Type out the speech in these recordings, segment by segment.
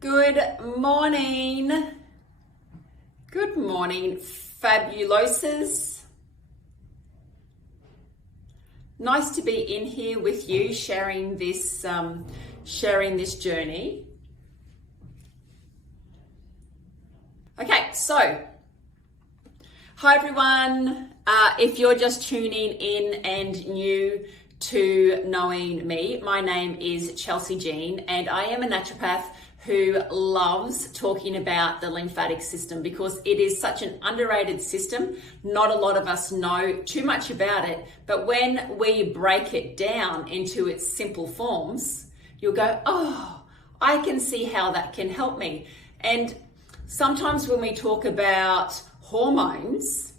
Good morning. Good morning, fabuloses. Nice to be in here with you, sharing this journey. Okay, so hi everyone. If you're just tuning in and new to knowing me, my name is Chelsey Jean, and I am a naturopath who loves talking about the lymphatic system because it is such an underrated system. Not a lot of us know too much about it, but when we break it down into its simple forms, you'll go, oh, I can see how that can help me. And sometimes when we talk about hormones,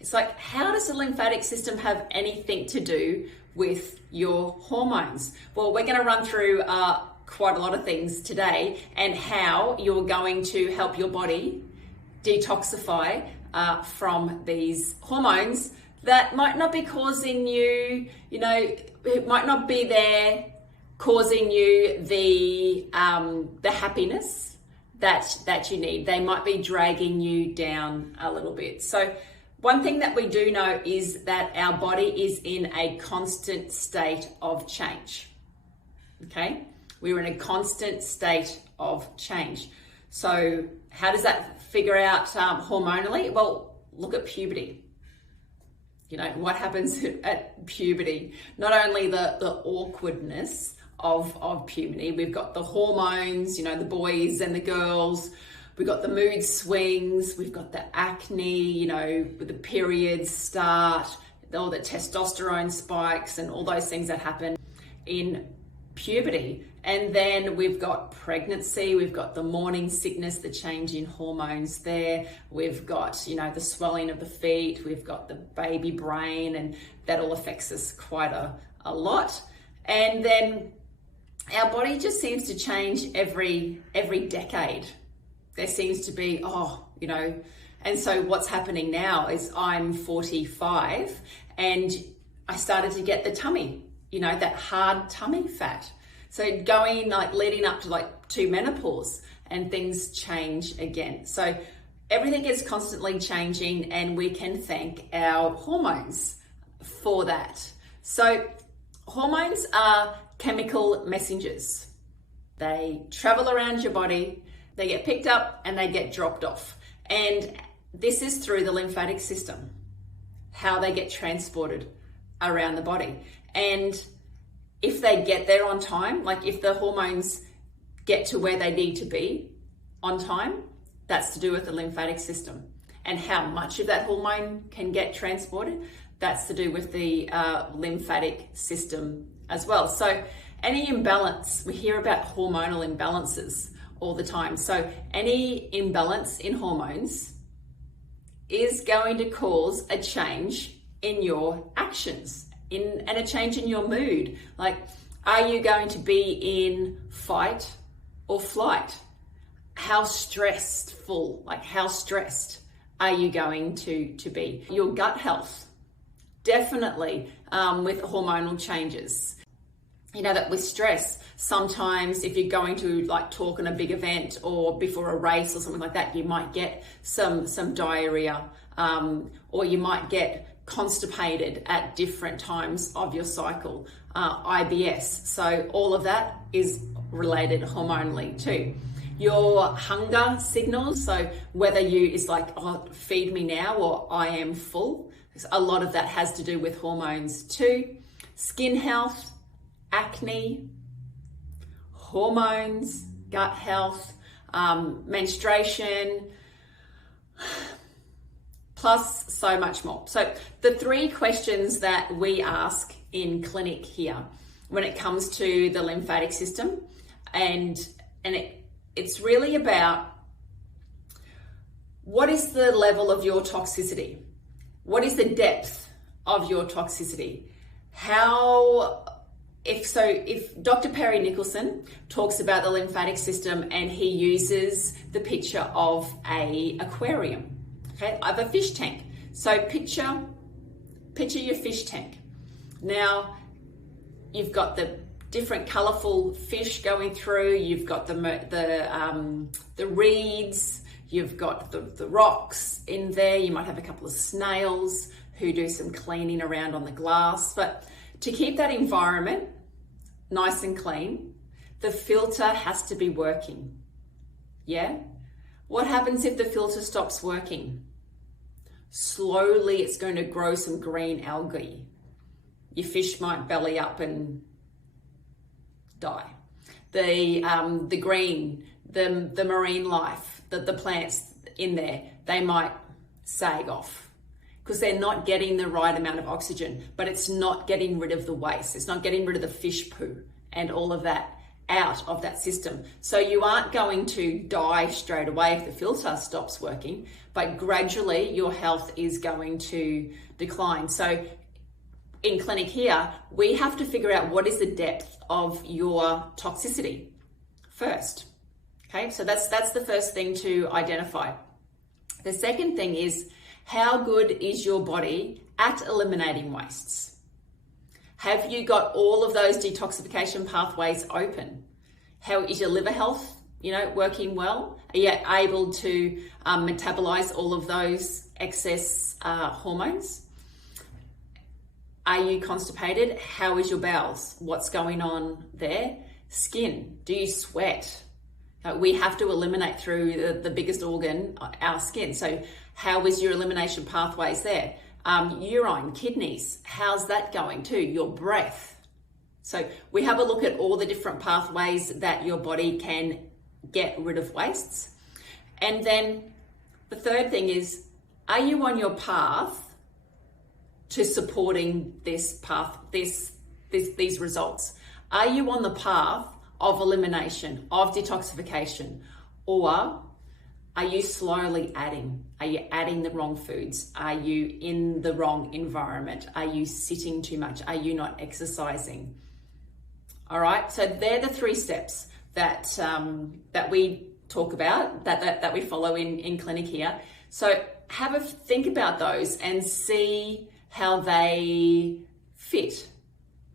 it's like, how does the lymphatic system have anything to do with your hormones? Well, we're going to run through quite a lot of things today and how you're going to help your body detoxify from these hormones that might not be causing you, it might not be there causing you the happiness that you need. They might be dragging you down a little bit. So one thing that we do know is that our body is in a constant state of change. Okay? We're in a constant state of change. So how does that figure out hormonally? Well, look at puberty. What happens at puberty? Not only the awkwardness of puberty, we've got the hormones, the boys and the girls, we've got the mood swings, we've got the acne, with the periods start, all the testosterone spikes and all those things that happen in puberty. And then we've got pregnancy, we've got the morning sickness, the change in hormones there. We've got, the swelling of the feet, we've got the baby brain, and that all affects us quite a lot. And then our body just seems to change every decade. There seems to be, and so what's happening now is I'm 45 and I started to get the tummy, that hard tummy fat. So leading up to menopause, and things change again. So everything is constantly changing, and we can thank our hormones for that. So hormones are chemical messengers. They travel around your body, they get picked up and they get dropped off. And this is through the lymphatic system, how they get transported around the body. And if they get there on time, like if the hormones get to where they need to be on time, that's to do with the lymphatic system. And how much of that hormone can get transported, that's to do with the lymphatic system as well. So any imbalance, we hear about hormonal imbalances all the time. So any imbalance in hormones is going to cause a change in your actions and a change in your mood. Like, are you going to be in fight or flight? How stressed are you going to be? Your gut health, definitely with hormonal changes. That with stress, sometimes if you're going to talk on a big event or before a race or something like that, you might get some diarrhea, or you might get constipated at different times of your cycle, IBS. So all of that is related hormonally too. Your hunger signals, so whether it's feed me now or I am full, a lot of that has to do with hormones too. Skin health, acne, hormones, gut health, menstruation, plus so much more. So the three questions that we ask in clinic here when it comes to the lymphatic system, and it's really about, what is the level of your toxicity? What is the depth of your toxicity? If Dr. Perry Nicholson talks about the lymphatic system and he uses the picture of an aquarium, okay, of a fish tank. So picture your fish tank. Now you've got the different colorful fish going through. You've got the reeds, you've got the rocks in there. You might have a couple of snails who do some cleaning around on the glass. But to keep that environment nice and clean, the filter has to be working. Yeah? What happens if the filter stops working? Slowly it's going to grow some green algae. Your fish might belly up and die. The green, the marine life, the plants in there, they might sag off because they're not getting the right amount of oxygen, but it's not getting rid of the waste. It's not getting rid of the fish poo and all of that out of that system. So you aren't going to die straight away if the filter stops working, but gradually your health is going to decline. So in clinic here, we have to figure out what is the depth of your toxicity first. Okay, so that's the first thing to identify. The second thing is, how good is your body at eliminating wastes? Have you got all of those detoxification pathways open? How is your liver health, working well? Are you able to metabolize all of those excess hormones? Are you constipated? How is your bowels? What's going on there? Skin, do you sweat? We have to eliminate through the biggest organ, our skin. So how is your elimination pathways there? Urine, kidneys, how's that going too? Your breath. So we have a look at all the different pathways that your body can get rid of wastes. And then the third thing is, are you on your path to supporting this path, these results? Are you on the path of elimination, of detoxification, or are you slowly adding? Are you adding the wrong foods? Are you in the wrong environment? Are you sitting too much? Are you not exercising? All right, so they're the 3 steps that we talk about, that we follow in clinic here. So have a think about those and see how they fit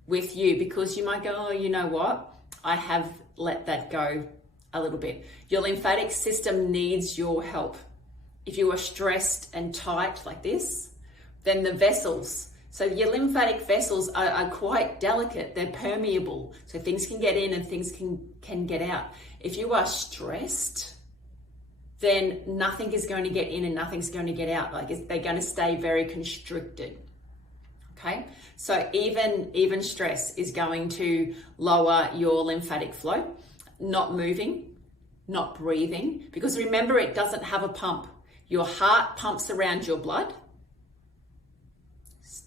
with you, because you might go, oh, you know what? I have let that go a little bit. Your lymphatic system needs your help. If you are stressed and tight like this, then the vessels, so your lymphatic vessels are quite delicate. They're permeable. So things can get in and things can get out. If you are stressed, then nothing is going to get in and nothing's going to get out. They're going to stay very constricted. Okay, so even stress is going to lower your lymphatic flow. Not moving, not breathing, because remember, it doesn't have a pump. Your heart pumps around your blood,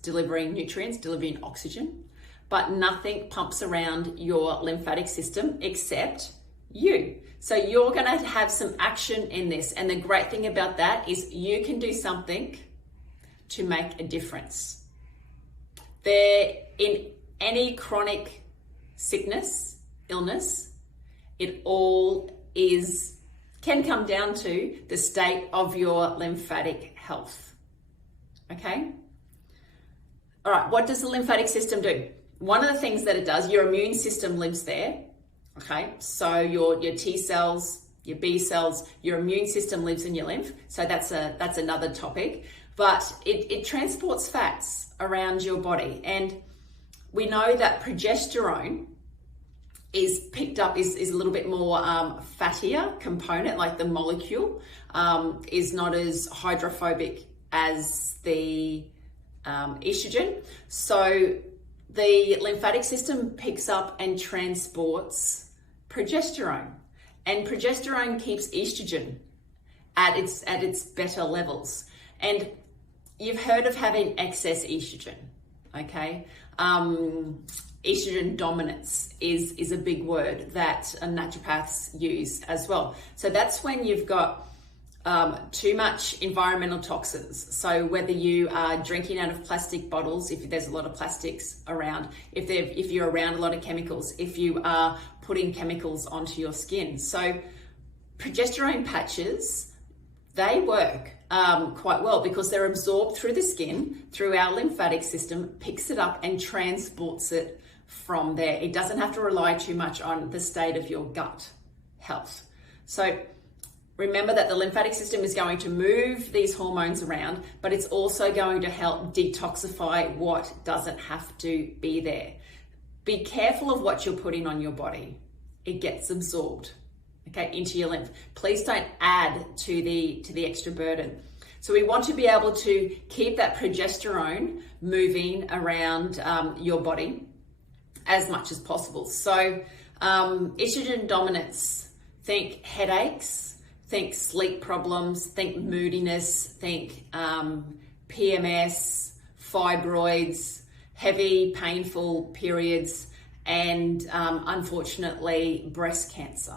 delivering nutrients, delivering oxygen, but nothing pumps around your lymphatic system except you. So you're going to have some action in this. And the great thing about that is you can do something to make a difference. In any chronic sickness, illness, it all can come down to the state of your lymphatic health. Okay? All right, what does the lymphatic system do? One of the things that it does, your immune system lives there. Okay, so your T cells, your B cells, your immune system lives in your lymph. So that's another topic. But it transports fats around your body. And we know that progesterone is picked up, is a little bit more fattier component, like the molecule is not as hydrophobic as the estrogen. So the lymphatic system picks up and transports progesterone, and progesterone keeps estrogen at its better levels. And you've heard of having excess estrogen, okay? Estrogen dominance is a big word that naturopaths use as well. So that's when you've got too much environmental toxins. So whether you are drinking out of plastic bottles, if there's a lot of plastics around, if you're around a lot of chemicals, if you are putting chemicals onto your skin. So progesterone patches, they work quite well because they're absorbed through the skin, through our lymphatic system, picks it up and transports it from there. It doesn't have to rely too much on the state of your gut health. So remember that the lymphatic system is going to move these hormones around, but it's also going to help detoxify what doesn't have to be there. Be careful of what you're putting on your body. It gets absorbed, okay, into your lymph. Please don't add to the extra burden. So we want to be able to keep that progesterone moving around your body as much as possible. So estrogen dominance, think headaches, think sleep problems, think moodiness, think PMS, fibroids, heavy, painful periods, and unfortunately, breast cancer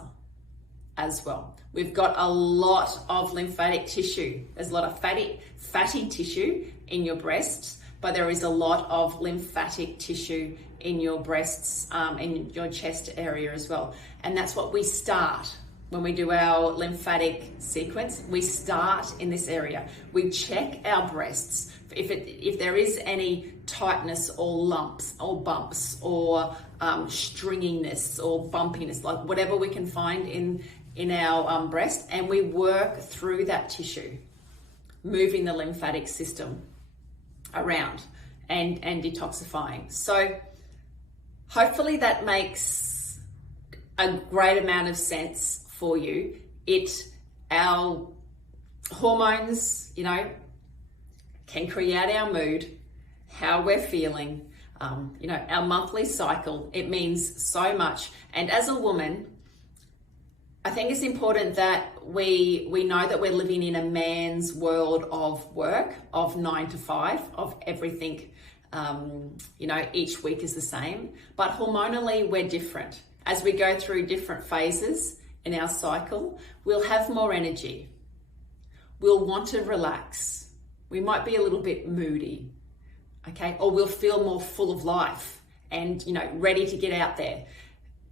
as well. We've got a lot of lymphatic tissue. There's a lot of fatty tissue in your breasts, but there is a lot of lymphatic tissue in your breasts, in your chest area as well. And that's what we start when we do our lymphatic sequence. We start in this area. We check our breasts. If there is any tightness or lumps or bumps or stringiness or bumpiness, like whatever we can find in our breast, and we work through that tissue, moving the lymphatic system around and detoxifying. So hopefully that makes a great amount of sense for you. Our hormones, can create our mood, how we're feeling, our monthly cycle. It means so much. And as a woman, I think it's important that we know that we're living in a man's world of work, of 9 to 5, of everything, each week is the same. But hormonally, we're different. As we go through different phases in our cycle, we'll have more energy. We'll want to relax. We might be a little bit moody, okay? Or we'll feel more full of life and, ready to get out there.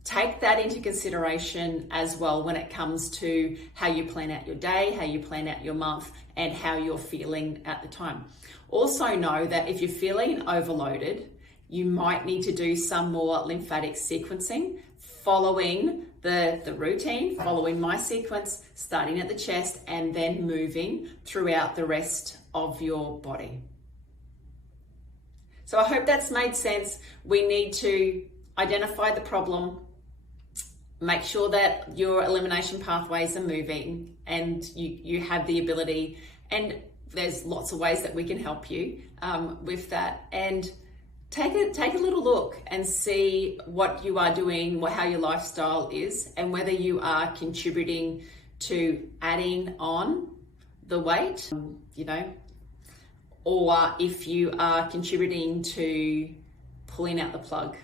Take that into consideration as well when it comes to how you plan out your day, how you plan out your month, and how you're feeling at the time. Also know that if you're feeling overloaded, you might need to do some more lymphatic sequencing, following the routine, following my sequence, starting at the chest and then moving throughout the rest of your body. So I hope that's made sense. We need to identify the problem, make sure that your elimination pathways are moving and you have the ability, and there's lots of ways that we can help you with that. And take a little look and see what you are doing, how your lifestyle is, and whether you are contributing to adding on the weight, or if you are contributing to pulling out the plug,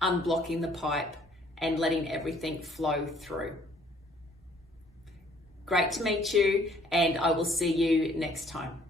unblocking the pipe, and letting everything flow through. Great to meet you, and I will see you next time.